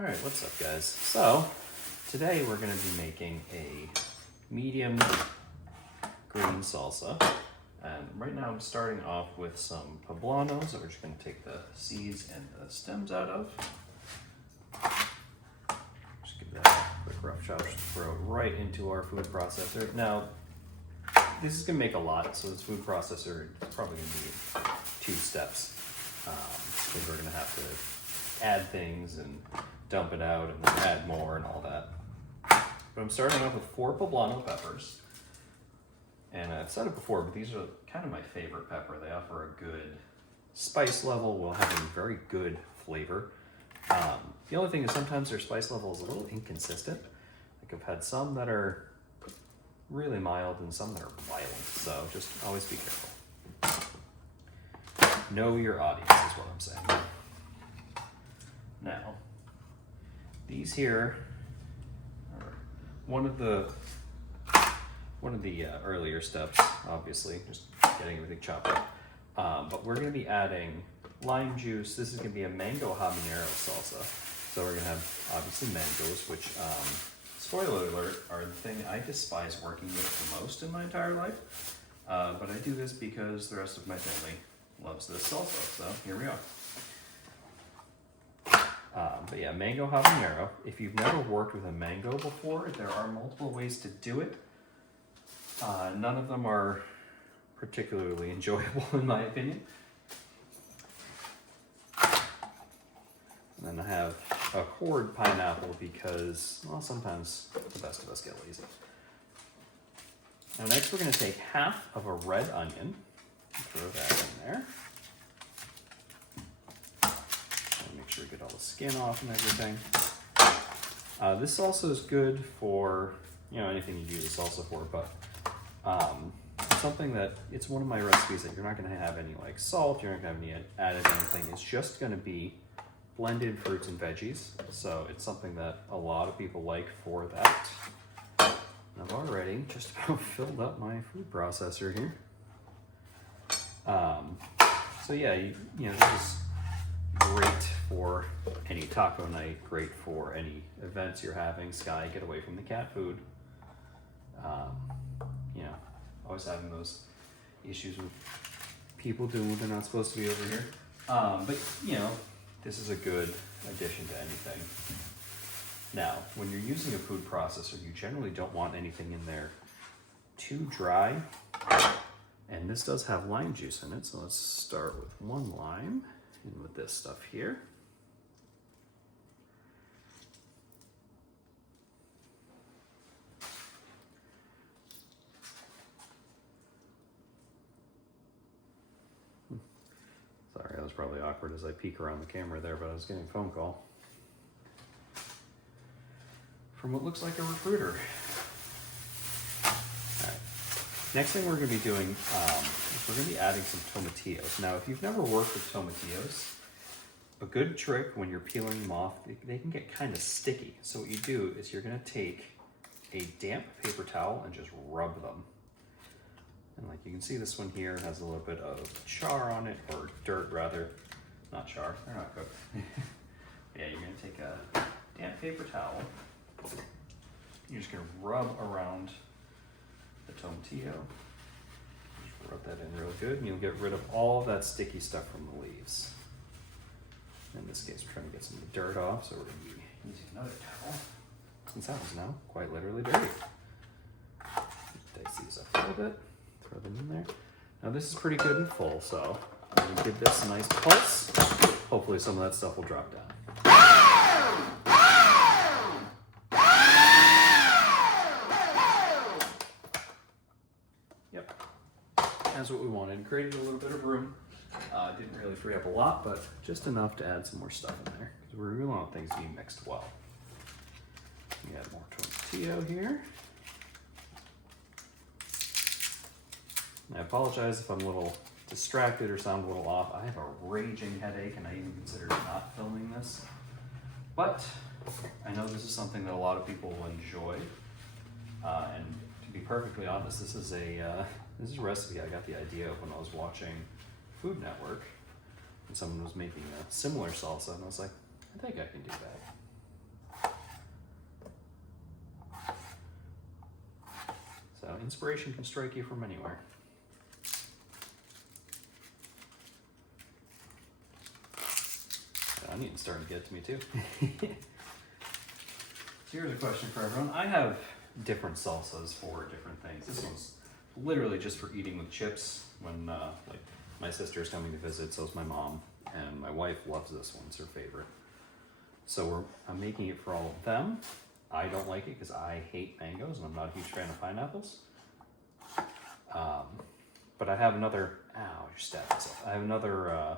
All right, what's up, guys? So today we're going to be making a medium green salsa. And right now I'm starting off with some poblanos that we're just going to take the seeds and the stems out of. Just give that a quick rough chop, just throw it right into our food processor. Now, this is going to make a lot, so this food processor is probably going to be 2 steps. Because we're going to have to add things and dump it out and then add more and all that. But I'm starting off with 4 poblano peppers. And I've said it before, but these are kind of my favorite pepper. They offer a good spice level while having very good flavor. The only thing is sometimes their spice level is a little inconsistent. Like I've had some that are really mild and some that are violent. So just always be careful. Know your audience is what I'm saying. Now, these here are one of the earlier steps, obviously, just getting everything chopped up. But we're going to be adding lime juice. This is going to be a mango habanero salsa. So we're going to have, obviously, mangoes, which, spoiler alert, are the thing I despise working with the most in my entire life. But I do this because the rest of my family loves this salsa, so here we are. But yeah, mango habanero. If you've never worked with a mango before, there are multiple ways to do it. None of them are particularly enjoyable in my opinion. And then I have a gourd pineapple because, well, sometimes the best of us get lazy. Now next we're going to take half of a red onion, throw that in there. Make sure we get all the skin off and everything. This salsa is good for, anything you use the salsa for, but it's something that, it's one of my recipes that you're not going to have any like salt, you're not going to have any added anything. It's just going to be blended fruits and veggies. So it's something that a lot of people like for that. I've already just about filled up my food processor here. So yeah, this is great for any taco night, great for any events you're having. Sky, get away from the cat food. Always having those issues with people doing what they're not supposed to be over here. But this is a good addition to anything. Now, when you're using a food processor, you generally don't want anything in there too dry. And this does have lime juice in it, so let's start with 1 lime and with this stuff here. Sorry, that was probably awkward as I peek around the camera there, but I was getting a phone call from what looks like a recruiter. All right. Next thing we're going to be doing is we're going to be adding some tomatillos. Now, if you've never worked with tomatillos, a good trick when you're peeling them off, they can get kind of sticky. So what you do is you're going to take a damp paper towel and just rub them. And like you can see, this one here has a little bit of char on it, or dirt rather. Not char, they're not cooked. Yeah, you're going to take a damp paper towel. You're just going to rub around the tomatillo. Just rub that in real good, and you'll get rid of all of that sticky stuff from the leaves. In this case, we're trying to get some of the dirt off, so we're going to be using another towel, since that was now quite literally dirty. Dice these up a little bit, throw them in there. Now this is pretty good and full, so I'm going to give this a nice pulse. Hopefully some of that stuff will drop down. That's what we wanted. Created a little bit of room. Didn't really free up a lot, but just enough to add some more stuff in there because we really want things to be mixed well. We add more tortillo here. And I apologize if I'm a little distracted or sound a little off. I have a raging headache and I even considered not filming this. But I know this is something that a lot of people will enjoy. And to be perfectly honest, this is a recipe I got the idea of when I was watching Food Network, and someone was making a similar salsa, and I was like, I think I can do that. inspiration can strike you from anywhere. The onion's starting to get to me too. So here's a question for everyone. I have different salsas for different things. This one's literally just for eating with chips when like my sister's coming to visit, so is my mom, and my wife loves this one. It's her favorite. So I'm making it for all of them. I don't like it because I hate mangoes and I'm not a huge fan of pineapples. But I have another, ow, I just stabbed myself. I have another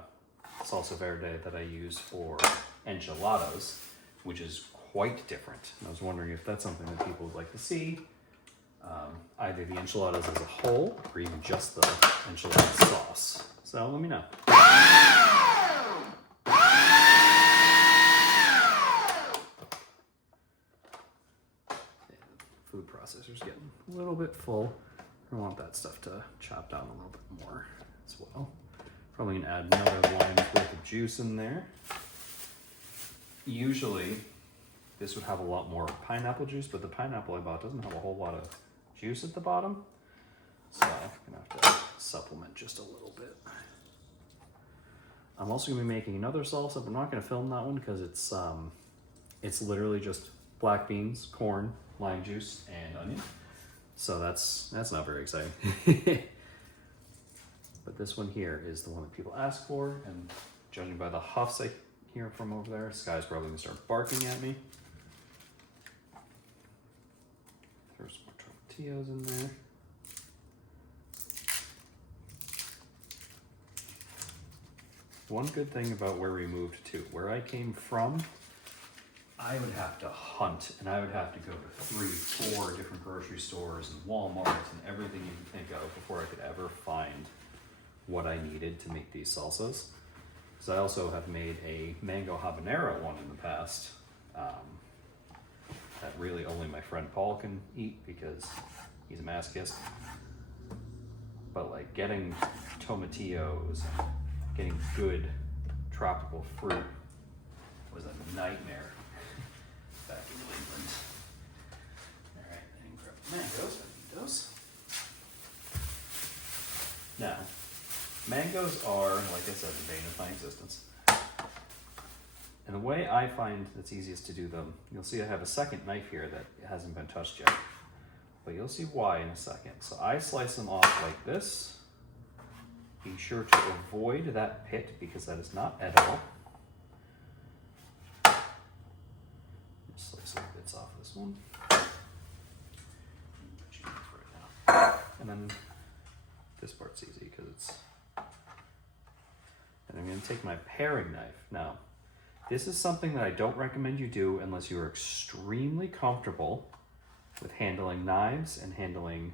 salsa verde that I use for enchiladas, which is quite different. And I was wondering if that's something that people would like to see. Either the enchiladas as a whole or even just the enchilada sauce. So let me know. Food processor's getting a little bit full. I want that stuff to chop down a little bit more as well. Probably gonna add another lime's worth of juice in there. Usually this would have a lot more pineapple juice, but the pineapple I bought doesn't have a whole lot of juice at the bottom. So I'm gonna have to supplement just a little bit. I'm also gonna be making another salsa, but I'm not gonna film that one because it's literally just black beans, corn, lime juice, and onion. So that's not very exciting. But this one here is the one that people ask for, and judging by the huffs I hear from over there, this guy's probably gonna start barking at me. Throw some more tortillas in there. One good thing about where we moved to, where I came from, I would have to hunt, and I would have to go to 3, 4 different grocery stores and Walmart and everything you can think of before I could ever find what I needed to make these salsas. Because I also have made a mango habanero one in the past that really only my friend Paul can eat because he's a masochist. But like getting tomatillos, getting good tropical fruit was a nightmare back in England. All right, and grab mangoes. I need those. Now, mangoes are, like I said, the bane of my existence. And the way I find it's easiest to do them, you'll see I have a second knife here that hasn't been touched yet. But you'll see why in a second. So I slice them off like this. Be sure to avoid that pit because that is not edible. Just slice some bits off this one. And then this part's easy because it's... And I'm going to take my paring knife. Now, this is something that I don't recommend you do unless you are extremely comfortable with handling knives and handling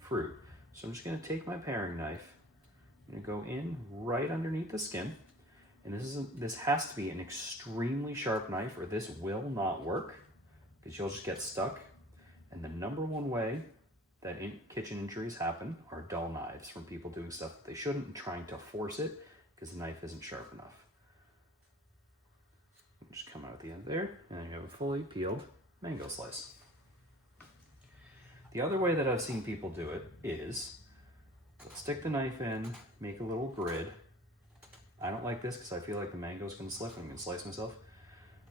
fruit. So I'm just going to take my paring knife. I'm going to go in right underneath the skin. And this has to be an extremely sharp knife or this will not work because you'll just get stuck. And the number one way that kitchen injuries happen are dull knives from people doing stuff that they shouldn't and trying to force it because the knife isn't sharp enough. Just come out at the end there, and then you have a fully peeled mango slice. The other way that I've seen people do it is stick the knife in, make a little grid. I don't like this because I feel like the mango's gonna slip and I'm gonna slice myself.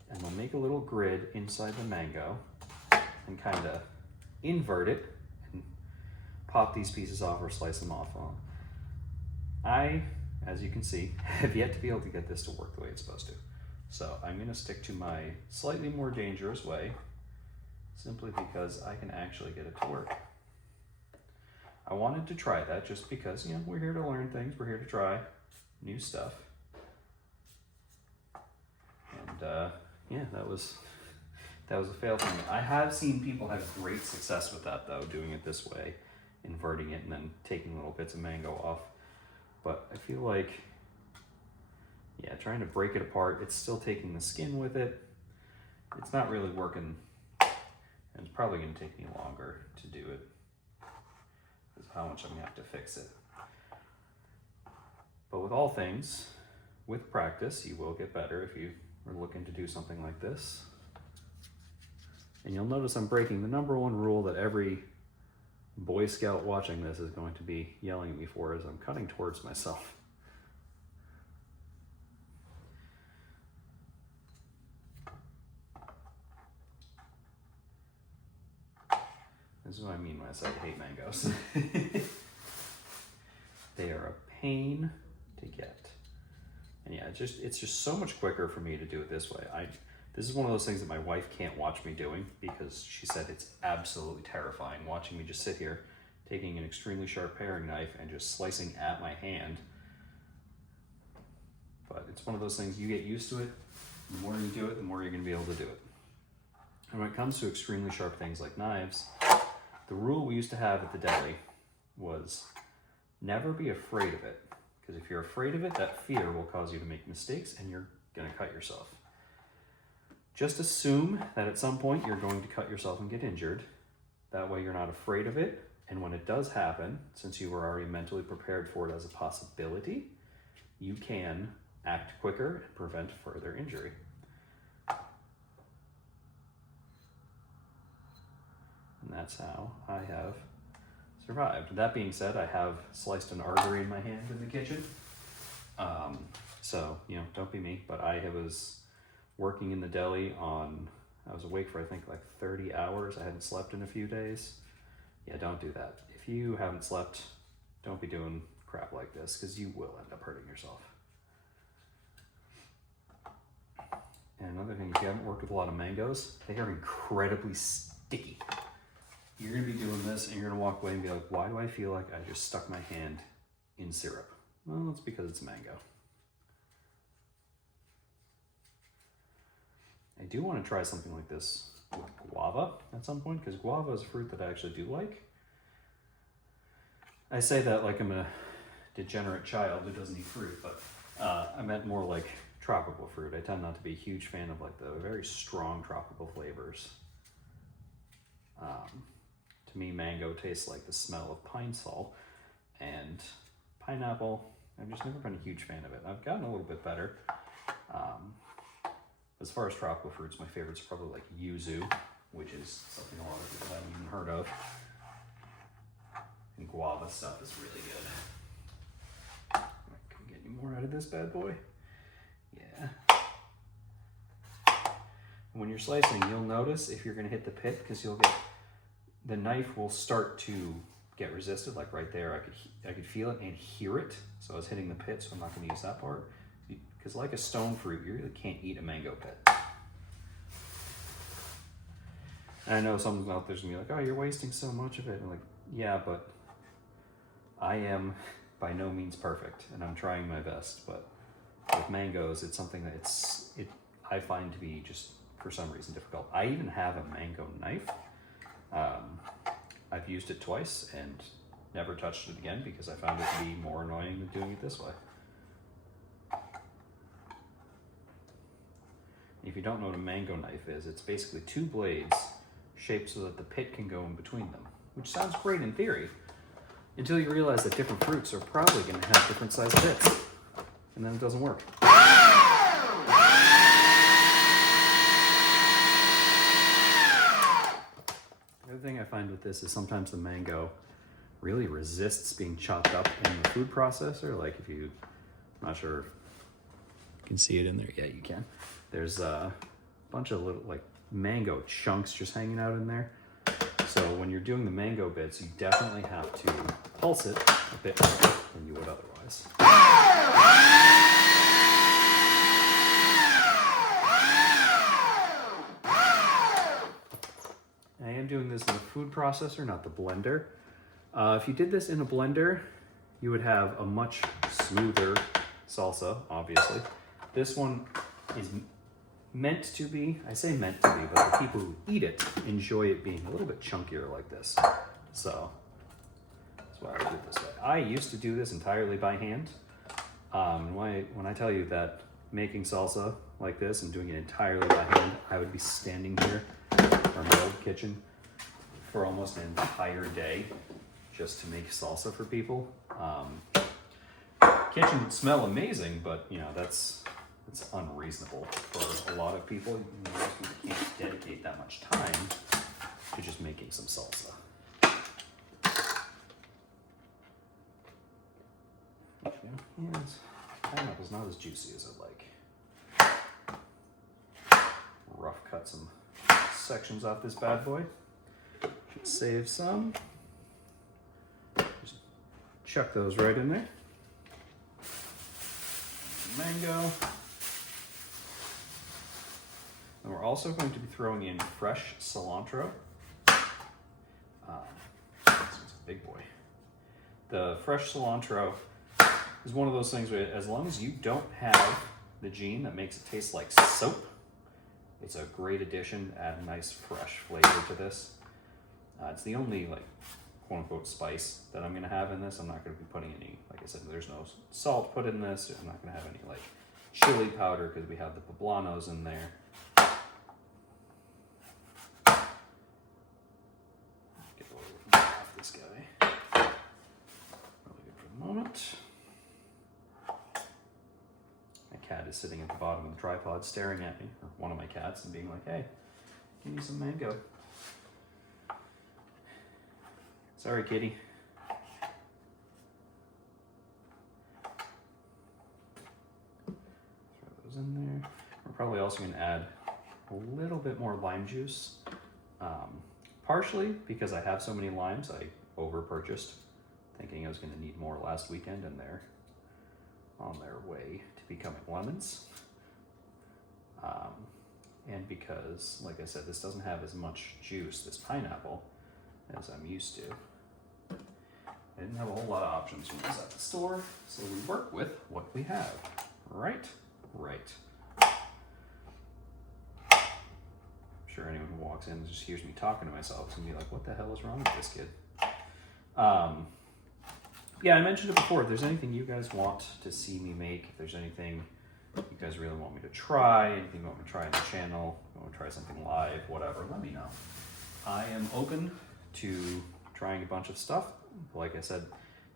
And they'll make a little grid inside the mango and kind of invert it and pop these pieces off or slice them off. I, as you can see, have yet to be able to get this to work the way it's supposed to. So I'm gonna stick to my slightly more dangerous way simply because I can actually get it to work. I wanted to try that just because, you know, we're here to learn things, we're here to try new stuff. And yeah, that was a fail for me. I have seen people have great success with that though, doing it this way, inverting it and then taking little bits of mango off. But I feel like, yeah, trying to break it apart, it's still taking the skin with it. It's not really working, and it's probably gonna take me longer to do it. Because of how much I'm gonna have to fix it. But with all things, with practice, you will get better if you are looking to do something like this. And you'll notice I'm breaking the number one rule that every Boy Scout watching this is going to be yelling at me for as I'm cutting towards myself. This is what I mean when I say I hate mangoes. They are a pain to get. And yeah, it's just so much quicker for me to do it this way. This is one of those things that my wife can't watch me doing because she said it's absolutely terrifying watching me just sit here taking an extremely sharp paring knife and just slicing at my hand. But it's one of those things, you get used to it. The more you do it, the more you're going to be able to do it. And when it comes to extremely sharp things like knives, the rule we used to have at the deli was never be afraid of it. Because if you're afraid of it, that fear will cause you to make mistakes and you're going to cut yourself. Just assume that at some point you're going to cut yourself and get injured. That way you're not afraid of it. And when it does happen, since you were already mentally prepared for it as a possibility, you can act quicker and prevent further injury. And that's how I have survived. That being said, I have sliced an artery in my hand in the kitchen. So, you know, don't be me, but I was working in the deli I was awake for I think like 30 hours. I hadn't slept in a few days. Yeah, don't do that. If you haven't slept, don't be doing crap like this because you will end up hurting yourself. And another thing, if you haven't worked with a lot of mangoes, they are incredibly sticky. You're going to be doing this and you're going to walk away and be like, why do I feel like I just stuck my hand in syrup? Well, it's because it's mango. I do want to try something like this with guava at some point because guava is a fruit that I actually do like. I say that like I'm a degenerate child who doesn't eat fruit, but I meant more like tropical fruit. I tend not to be a huge fan of like the very strong tropical flavors. To me, mango tastes like the smell of pine sol, and pineapple, I've just never been a huge fan of it. I've gotten a little bit better. As far as tropical fruits, my favorites are probably like yuzu, which is something a lot of people haven't even heard of. And guava stuff is really good. Can we get any more out of this bad boy? Yeah. And when you're slicing, you'll notice if you're going to hit the pit, because the knife will start to get resisted, like right there. I could feel it and hear it. So I was hitting the pit, so I'm not going to use that part. Because like a stone fruit, you really can't eat a mango pit. And I know someone out there's going to be like, oh, you're wasting so much of it. And I'm like, yeah, but I am by no means perfect, and I'm trying my best. But with mangoes, it's something that I find to be just, for some reason, difficult. I even have a mango knife. I've used it twice and never touched it again because I found it to be more annoying than doing it this way. If you don't know what a mango knife is, it's basically two blades shaped so that the pit can go in between them, which sounds great in theory, until you realize that different fruits are probably going to have different sized pits, and then it doesn't work. The other thing I find with this is sometimes the mango really resists being chopped up in the food processor. Like if you, I'm not sure if you can see it in there. Yeah, you can. There's a bunch of little like mango chunks just hanging out in there. So when you're doing the mango bits, you definitely have to pulse it a bit more than you would otherwise. I am doing this in a food processor, not the blender. If you did this in a blender, you would have a much smoother salsa, obviously. This one is meant to be, I say meant to be, but the people who eat it enjoy it being a little bit chunkier like this. So that's why I do it this way. I used to do this entirely by hand. When I tell you that making salsa like this and doing it entirely by hand, I would be standing here or my old kitchen for almost an entire day just to make salsa for people. Kitchen would smell amazing, but you know, it's unreasonable for a lot of people. Most people can't dedicate that much time to just making some salsa. Yeah, pineapple's not as juicy as I'd like. Rough cut some sections off this bad boy. Should save some. Just chuck those right in there. Mango. And we're also going to be throwing in fresh cilantro. This one's a big boy. The fresh cilantro is one of those things where as long as you don't have the gene that makes it taste like soap, it's a great addition, add a nice fresh flavor to this. It's the only like quote unquote spice that I'm gonna have in this. I'm not gonna be putting any, like I said, there's no salt put in this. I'm not gonna have any like chili powder because we have the poblanos in there. Get a little bit off this guy. Really good for the moment. My cat is sitting at the bottom of the tripod staring at me, or one of my cats, and being like, hey, give me some mango. Sorry, kitty. Throw those in there. We're probably also going to add a little bit more lime juice. Partially because I have so many limes, I over-purchased, thinking I was going to need more last weekend, and they're on their way to becoming lemons. And because, like I said, this doesn't have as much juice, this pineapple, as I'm used to. I didn't have a whole lot of options when I was at the store, so we work with what we have. Right? Right. I'm sure anyone who walks in and just hears me talking to myself is going to be like, what the hell is wrong with this kid? Yeah, I mentioned it before. If there's anything you guys want to see me make, if there's anything you guys really want me to try, anything you want me to try on the channel, you want to try something live, whatever, let me know. I am open to trying a bunch of stuff. Like I said,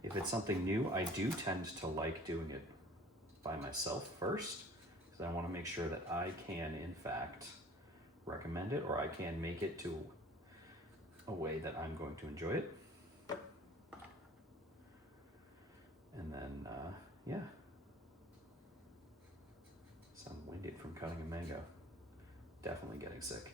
if it's something new, I do tend to like doing it by myself first, because I want to make sure that I can, in fact, recommend it, or I can make it to a way that I'm going to enjoy it. And then, yeah. Sound winded from cutting a mango. Definitely getting sick.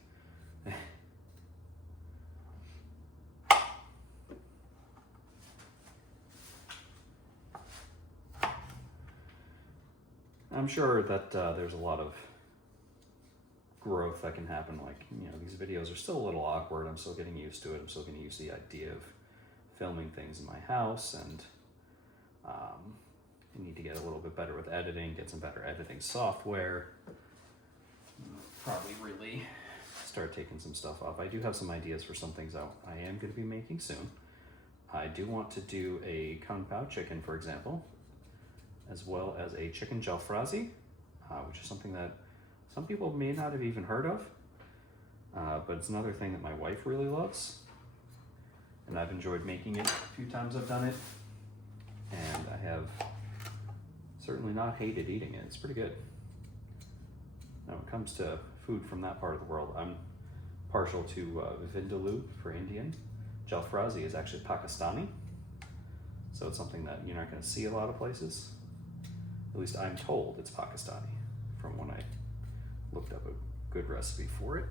I'm sure that there's a lot of growth that can happen. Like, you know, these videos are still a little awkward. I'm still getting used to it. I'm still getting used to the idea of filming things in my house, and I need to get a little bit better with editing, get some better editing software. Probably really start taking some stuff off. I do have some ideas for some things I am going to be making soon. I do want to do a kung pao chicken, for example, as well as a chicken jalfrezi, which is something that some people may not have even heard of, but it's another thing that my wife really loves, and I've enjoyed making it a few times I've done it, and I have certainly not hated eating it. It's pretty good. Now, when it comes to food from that part of the world, I'm partial to vindaloo for Indian. Jalfrezi is actually Pakistani, so it's something that you're not going to see a lot of places. At least I'm told it's Pakistani from when I looked up a good recipe for it.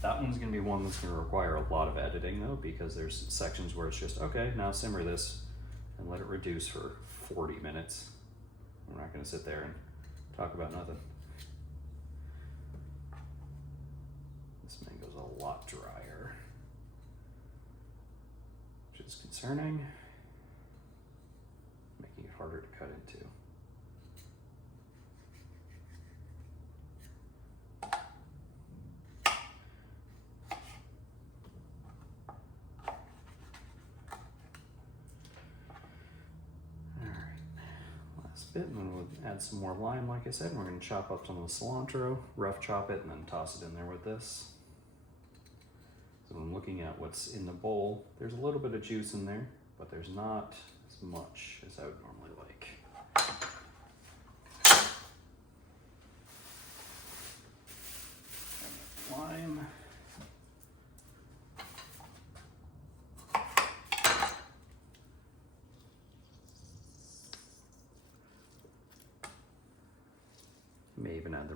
That one's going to be one that's going to require a lot of editing, though, because there's sections where it's just, okay, now simmer this and let it reduce for 40 minutes. We're not going to sit there and talk about nothing. This mango's a lot drier, which is concerning, making it harder to cut into. Bit, and then we'll add some more lime, like I said, and we're going to chop up some of the cilantro, rough chop it, and then toss it in there with this. So when I'm looking at what's in the bowl, there's a little bit of juice in there, but there's not as much as I would normally like. Lime.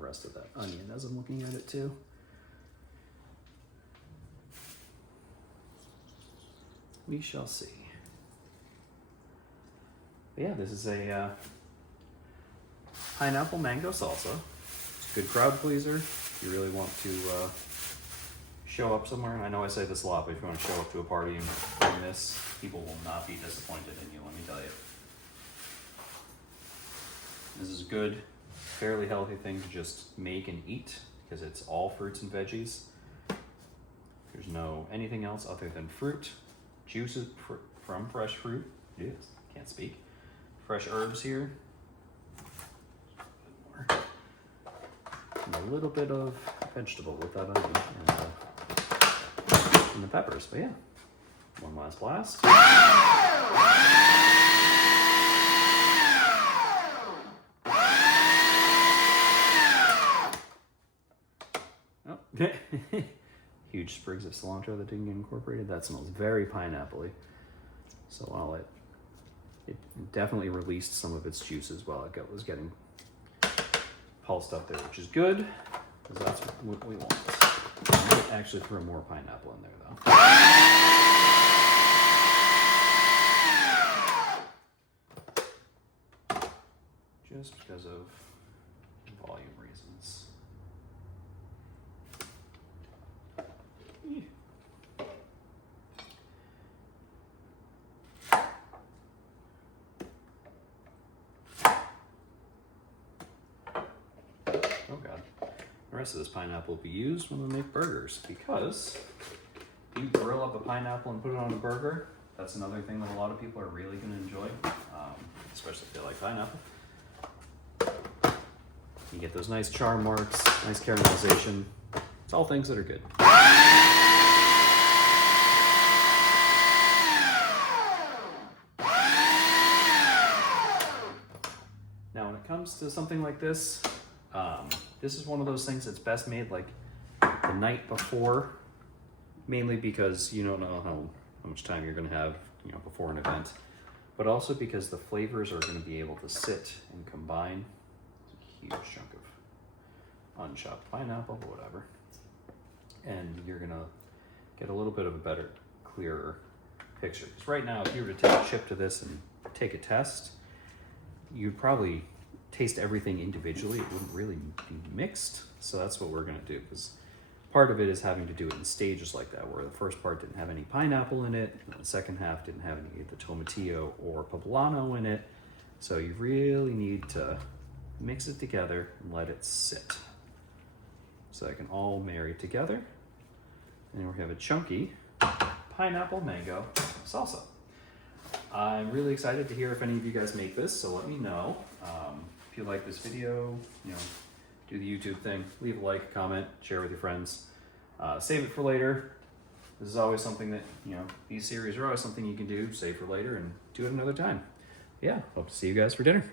rest of that onion as I'm looking at it too. We shall see. But yeah, this is a pineapple mango salsa. It's a good crowd pleaser. If you really want to show up somewhere. I know I say this a lot, but if you want to show up to a party and bring this, people will not be disappointed in you, let me tell you. This is a good, fairly healthy thing to just make and eat because it's all fruits and veggies. There's no anything else other than fruit, juices from fresh fruit. Yes, can't speak. Fresh herbs here. And a little bit of vegetable with that onion and the peppers. But yeah, one last blast. Oh. Huge sprigs of cilantro that didn't get incorporated. That smells very pineapple-y. So while it definitely released some of its juices while it was getting pulsed up there, which is good, because that's what we want. I might actually throw more pineapple in there though. Just because of volume reasons. Oh god. The rest of this pineapple will be used when we make burgers, because if you grill up a pineapple and put it on a burger, that's another thing that a lot of people are really going to enjoy, especially if they like pineapple. You get those nice char marks, nice caramelization. It's all things that are good. Now when it comes to something like this, this is one of those things that's best made like the night before, mainly because you don't know how much time you're going to have, before an event, but also because the flavors are going to be able to sit and combine. It's a huge chunk of unchopped pineapple, or whatever, and you're going to get a little bit of a better, clearer picture. Because right now, if you were to take a chip to this and take a test, you'd probably taste everything individually. It wouldn't really be mixed. So that's what we're going to do, because part of it is having to do it in stages like that, where the first part didn't have any pineapple in it, and the second half didn't have any of the tomatillo or poblano in it. So you really need to mix it together and let it sit, so it can all marry together. And we have a chunky pineapple mango salsa. I'm really excited to hear if any of you guys make this, so let me know. If you like this video, do the YouTube thing, leave a like, comment, share with your friends, save it for later. This is always something that, these series are always something you can do, save for later and do it another time. Yeah, hope to see you guys for dinner.